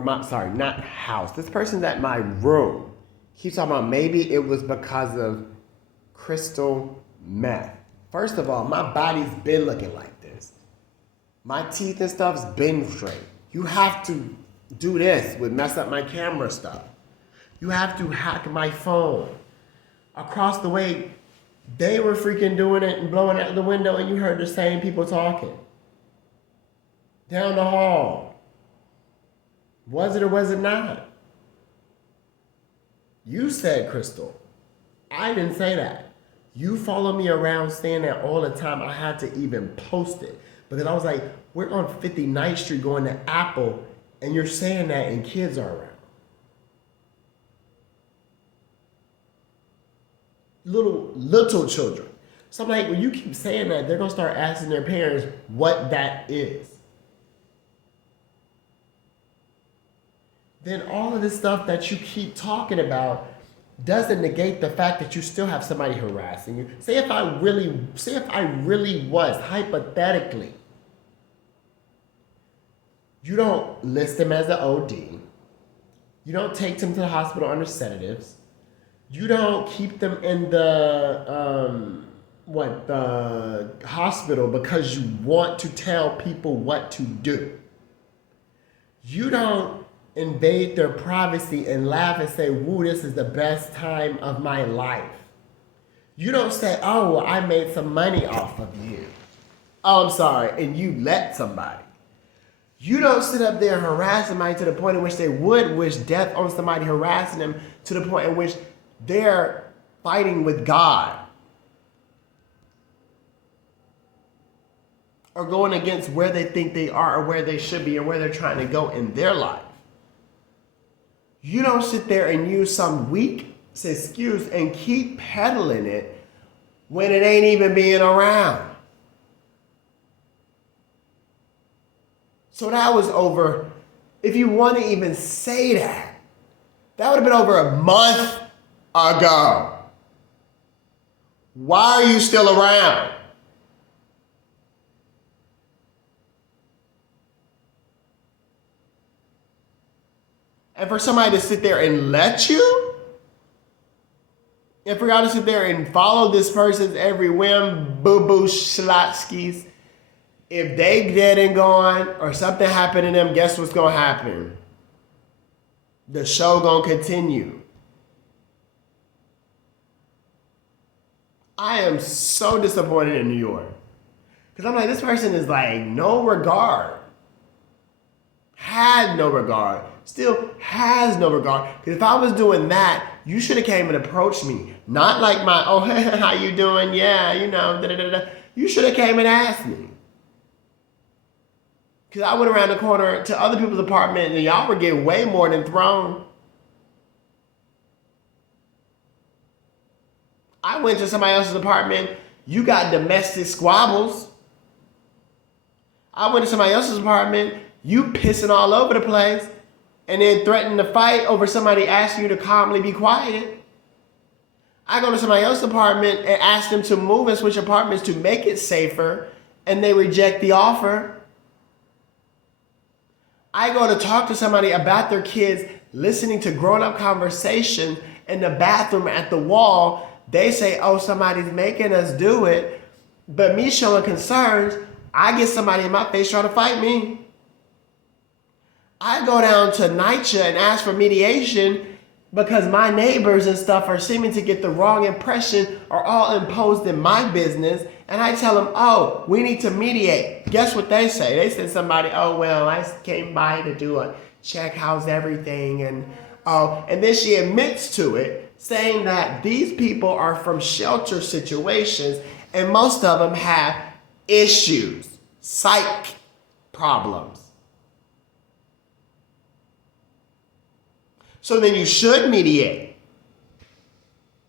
not house. This person's at my room. Keeps talking about maybe it was because of crystal meth. First of all, my body's been looking like this. My teeth and stuff's been straight. You have to do this with mess up my camera stuff. You have to hack my phone. Across the way, they were freaking doing it and blowing out the window, and you heard the same people talking. Down the hall. Was it or was it not? You said Crystal. I didn't say that. You follow me around saying that all the time. I had to even post it. Because I was like, we're on 59th Street going to Apple, and you're saying that and kids are around. Little children. So I'm like, when you keep saying that, they're going to start asking their parents what that is. Then all of this stuff that you keep talking about doesn't negate the fact that you still have somebody harassing you. Say if I really was, hypothetically, you don't list them as an OD. You don't take them to the hospital under sedatives. You don't keep them in the hospital because you want to tell people what to do. You don't invade their privacy and laugh and say, woo, this is the best time of my life. You don't say, oh, well, I made some money off of you. Oh, I'm sorry, and you let somebody. You don't sit up there and harass somebody to the point in which they would wish death on somebody harassing them to the point in which they're fighting with God. Or going against where they think they are or where they should be or where they're trying to go in their life. You don't sit there and use some weak excuse and keep peddling it when it ain't even being around. So that was over, if you want to even say that, that would have been over a month ago. Why are you still around? And for somebody to sit there and let you? And for y'all to sit there and follow this person's every whim, boo-boo, schlotskis, if they dead and gone or something happened to them, guess what's going to happen? The show going to continue. I am so disappointed in New York. Because I'm like, this person is like no regard. Had no regard. Still has no regard. Because if I was doing that, you should have came and approached me. Not like my, oh, how you doing? Yeah, you know, da-da-da-da. You should have came and asked me. Because I went around the corner to other people's apartment and y'all were getting way more than thrown. I went to somebody else's apartment. You got domestic squabbles. I went to somebody else's apartment. You pissing all over the place. And then threatening to fight over somebody asking you to calmly be quiet. I go to somebody else's apartment and ask them to move and switch apartments to make it safer. And they reject the offer. I go to talk to somebody about their kids listening to grown-up conversations in the bathroom at the wall. They say, oh, somebody's making us do it. But me showing concerns, I get somebody in my face trying to fight me. I go down to NYCHA and ask for mediation because my neighbors and stuff are seeming to get the wrong impression or all imposed in my business. And I tell them, oh, we need to mediate. Guess what they say? They said somebody, oh, well, I came by to do a check, how's everything? And then she admits to it, saying that these people are from shelter situations and most of them have issues, psych problems. So then you should mediate.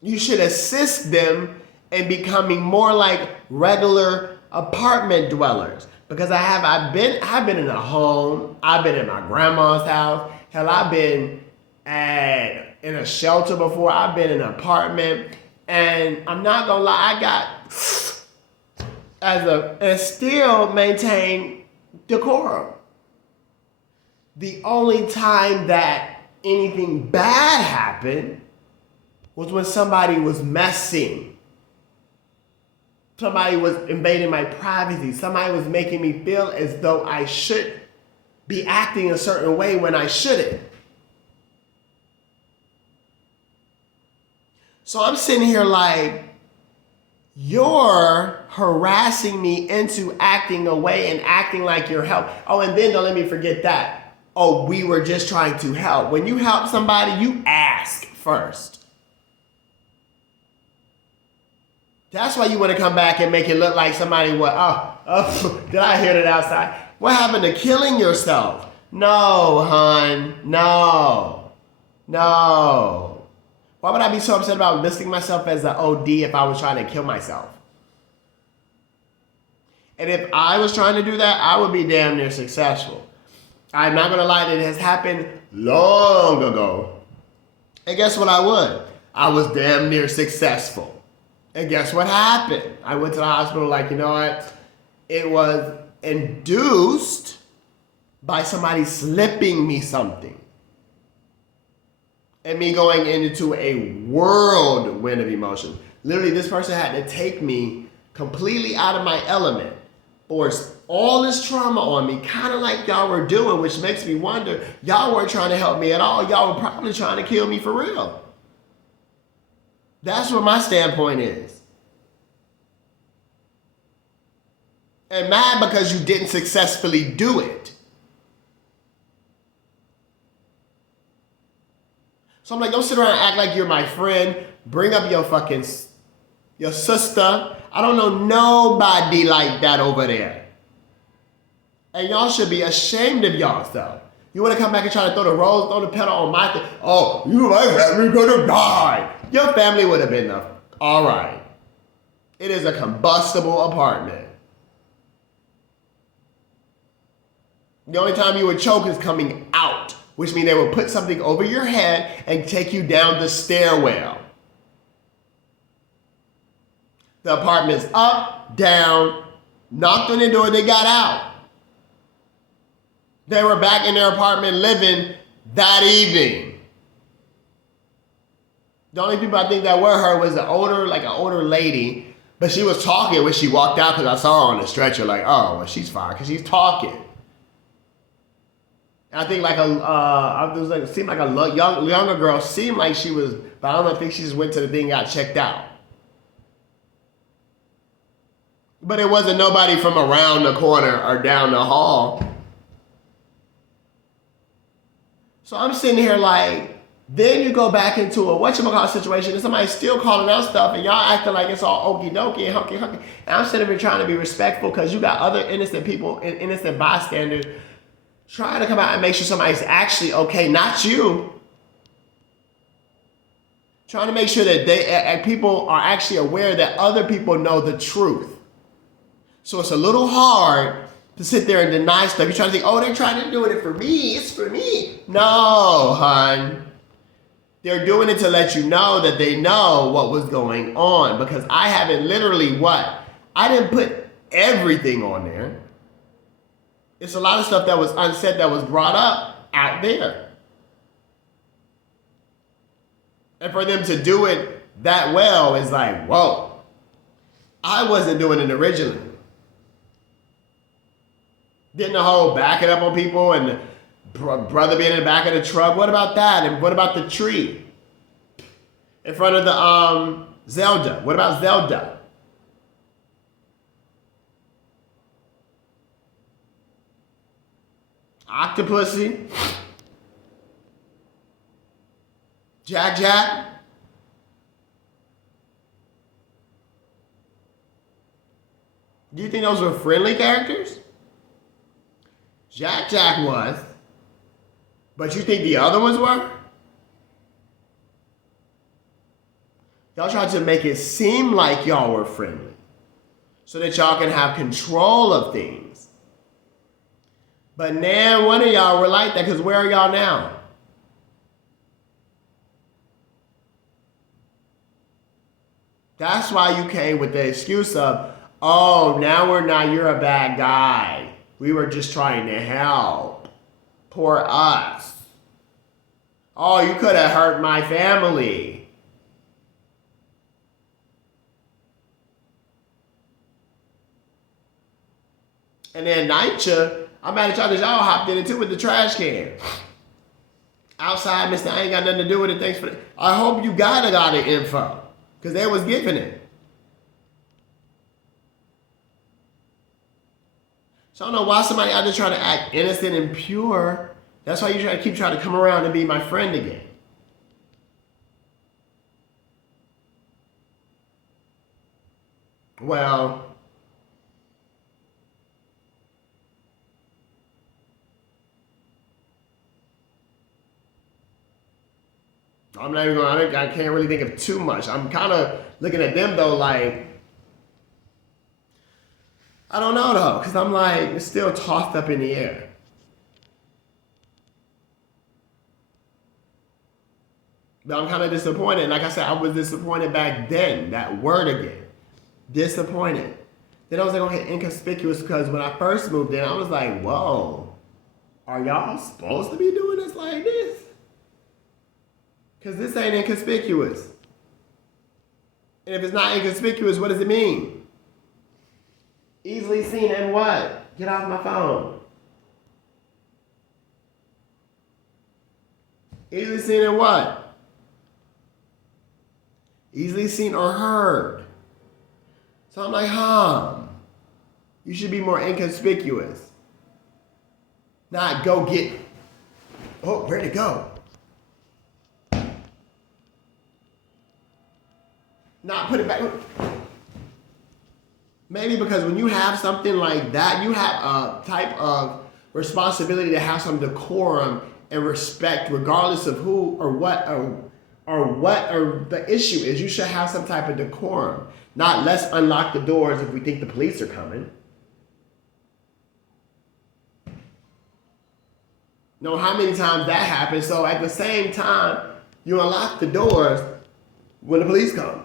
You should assist them in becoming more like regular apartment dwellers. Because I've been in a home, I've been in my grandma's house, hell, I've been in a shelter before, I've been in an apartment, and I'm not gonna lie, and still maintain decorum. The only time that anything bad happened was when somebody was messing. Somebody was invading my privacy. Somebody was making me feel as though I should be acting a certain way when I shouldn't. So I'm sitting here like, you're harassing me into acting away and acting like you're help. Oh, and then don't let me forget that. Oh, we were just trying to help. When you help somebody, you ask first. That's why you want to come back and make it look like somebody did I hear that outside? What happened to killing yourself? No, hun, no. Why would I be so upset about listing myself as an OD if I was trying to kill myself? And if I was trying to do that, I would be damn near successful. I'm not going to lie, that it has happened long ago. And guess what I would? I was damn near successful. And guess what happened? I went to the hospital like, you know what? It was induced by somebody slipping me something. And me going into a whirlwind of emotions. Literally, this person had to take me completely out of my element. Force all this trauma on me, kind of like y'all were doing, which makes me wonder, y'all weren't trying to help me at all. Y'all were probably trying to kill me for real. That's what my standpoint is. And mad because you didn't successfully do it. So I'm like, don't sit around and act like you're my friend. Bring up your sister. I don't know nobody like that over there. And y'all should be ashamed of yourself. You want to come back and try to throw the pedal on my thing? Oh, you my family gonna die. Your family would have been all right. It is a combustible apartment. The only time you would choke is coming out, which means they will put something over your head and take you down the stairwell. The apartment's up, down, knocked on the door, they got out. They were back in their apartment living that evening. The only people I think that were her was an older lady, but she was talking when she walked out because I saw her on the stretcher like, oh, well, she's fine because she's talking. I think it seemed like a younger girl, seemed like she was, but I don't think she just went to the thing and got checked out. But it wasn't nobody from around the corner or down the hall. So I'm sitting here like, then you go back into a whatchamacallit situation and somebody's still calling out stuff and y'all acting like it's all okie dokie and hunky hunky. And I'm sitting here trying to be respectful because you got other innocent people, innocent bystanders trying to come out and make sure somebody's actually okay, not you. Trying to make sure that people are actually aware that other people know the truth. So it's a little hard to sit there and deny stuff. You're trying to think, oh, they're trying to do it for me. It's for me. No, hun. They're doing it to let you know that they know what was going on. Because I haven't literally I didn't put everything on there. It's a lot of stuff that was unsaid that was brought up out there. And for them to do it that well is like, whoa. I wasn't doing it originally. Didn't the whole backing up on people and brother being in the back of the truck? What about that? And what about the tree? In front of the Zelda. What about Zelda? Octopussy. Jack. Do you think those were friendly characters? Jack was. But you think the other ones were? Y'all tried to make it seem like y'all were friendly so that y'all can have control of things. But now one of y'all were like that because where are y'all now? That's why you came with the excuse of, oh, now you're a bad guy. We were just trying to help. Poor us. Oh, you could have hurt my family. And then NYCHA, I'm mad at y'all that y'all hopped in it too with the trash can. Outside, Mr. I ain't got nothing to do with it. Thanks for that. I hope you got a lot of info. Because they was giving it. So I don't know why somebody out there trying to act innocent and pure. That's why you try to keep trying to come around and be my friend again. Well, I'm not even going. I can't really think of too much. I'm kind of looking at them though, like I don't know though, because I'm like it's still tossed up in the air. But I'm kind of disappointed. Like I said, I was disappointed back then. That word again, disappointed. Then I was like, okay, inconspicuous, because when I first moved in, I was like, whoa, are y'all supposed to be doing this like this? Because this ain't inconspicuous. And if it's not inconspicuous, what does it mean? Easily seen and what? Get off my phone. Easily seen and what? Easily seen or heard. So I'm like, you should be more inconspicuous. Not go get, oh, where'd it go? Not put it back. Maybe because when you have something like that, you have a type of responsibility to have some decorum and respect, regardless of who or what the issue is. You should have some type of decorum. Not let's unlock the doors if we think the police are coming. Know how many times that happens. So at the same time, you unlock the doors when the police come.